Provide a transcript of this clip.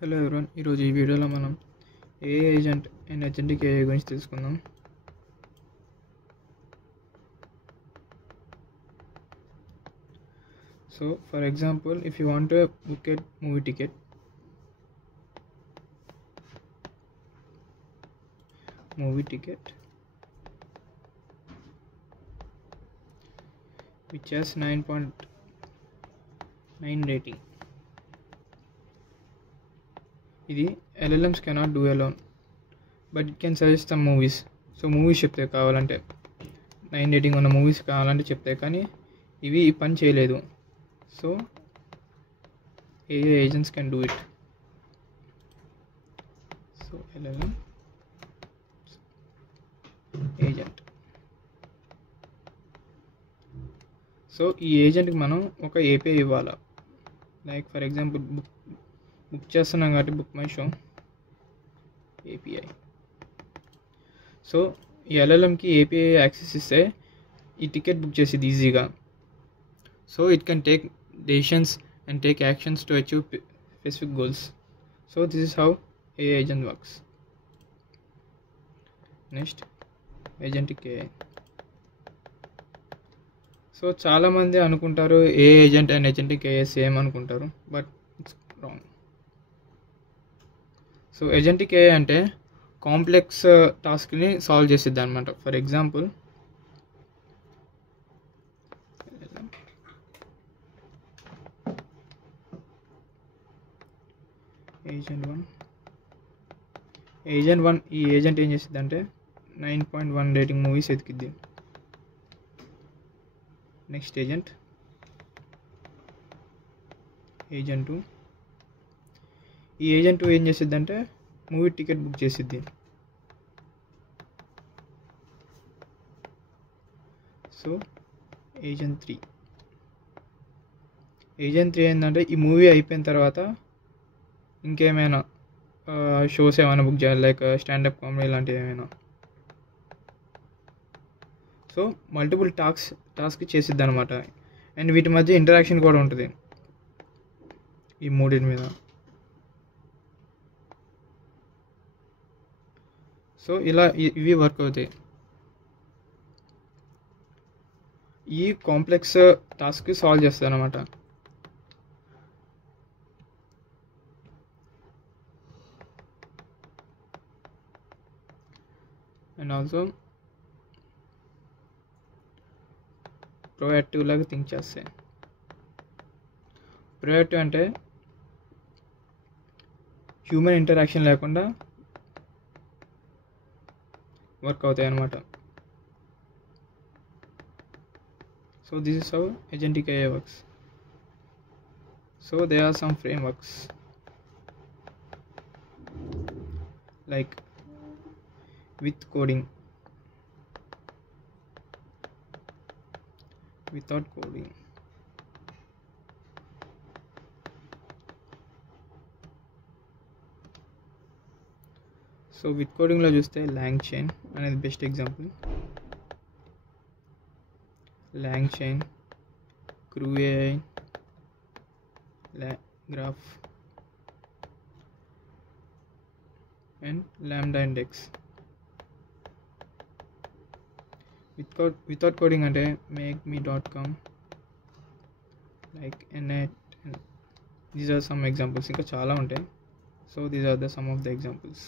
Hello everyone, ఈరోజు ఈ వీడియోలో మనం AI agent and agentic AI గురించి తెలుసుకుందాం. So for example, if you want to book a movie ticket, which has 9.9 rating. ఇది LLMs cannot do alone, but it can suggest some movies. So movies చెప్తే కావాలంటే 9 rating ఉన్న movies కావాలంటే చెప్తే, కానీ ఇవి ఈ పని చేయలేదు. So AI agents can do it. So LLM agent. So ఈ ఏజెంట్కి మనం ఒక ఏపీఐ ఇవ్వాలి. లైక్ ఫర్ ఎగ్జాంపుల్, బుక్ చేస్తున్నాం కాబట్టి book my show API. So ఈ LLMకి ఏపీఐ యాక్సెస్ ఇస్తే ఈ టికెట్ బుక్ చేసేది ఈజీగా. So it can take decisions and take actions to achieve specific goals. So this is how AI agent works. Next, agentic AI. So చాలామంది అనుకుంటారు AI agent and agentic AI same అనుకుంటారు, but it's wrong. So agentic AI అంటే complex టాస్క్ని solve చేసిద్ది అనమాట. For example, agent one ఈ agent ఏం చేసిద్ది అంటే 9.1 రేటింగ్ మూవీస్ ఎతికిద్ది. Next agent 2. ఈ ఏజెంట్ 2 ఏం చేసిద్ది అంటే మూవీ టికెట్ బుక్ చేసిద్ది. సో ఏజెంట్ 3 ఏంటంటే ఈ మూవీ అయిపోయిన తర్వాత ఇంకేమైనా షోస్ ఏమైనా బుక్ చేయాలి, లైక్ స్టాండప్ కామెడీ లాంటివి ఏమైనా. సో మల్టిపుల్ టాస్క్ చేసిద్ది అనమాట. అండ్ వీటి మధ్య ఇంటరాక్షన్ కూడా ఉంటుంది ఈ మూడింటి మీద. సో ఇలా ఇవి వర్క్ అవుతాయి. ఈ కాంప్లెక్స్ టాస్క్ సాల్వ్ చేస్తుంది అనమాట. అండ్ ఆల్సో ప్రోయాక్టివ్ లాగా థింక్ చేస్తాయి. ప్రోయాక్టివ్ అంటే హ్యూమన్ ఇంటరాక్షన్ లేకుండా వర్క్ అవుతాయి అన్నమాట. So this is how agentic AI works. So they are some frameworks like with coding, without coding. So with కోడింగ్లో చూస్తే LangChain అనేది best example. LangChain, CrewAI, Graph and Lambda Index. Without coding అంటే makeme.com, like Nnet. These are some examples. ఇంకా చాలా ఉంటాయి. So these are the some of the examples.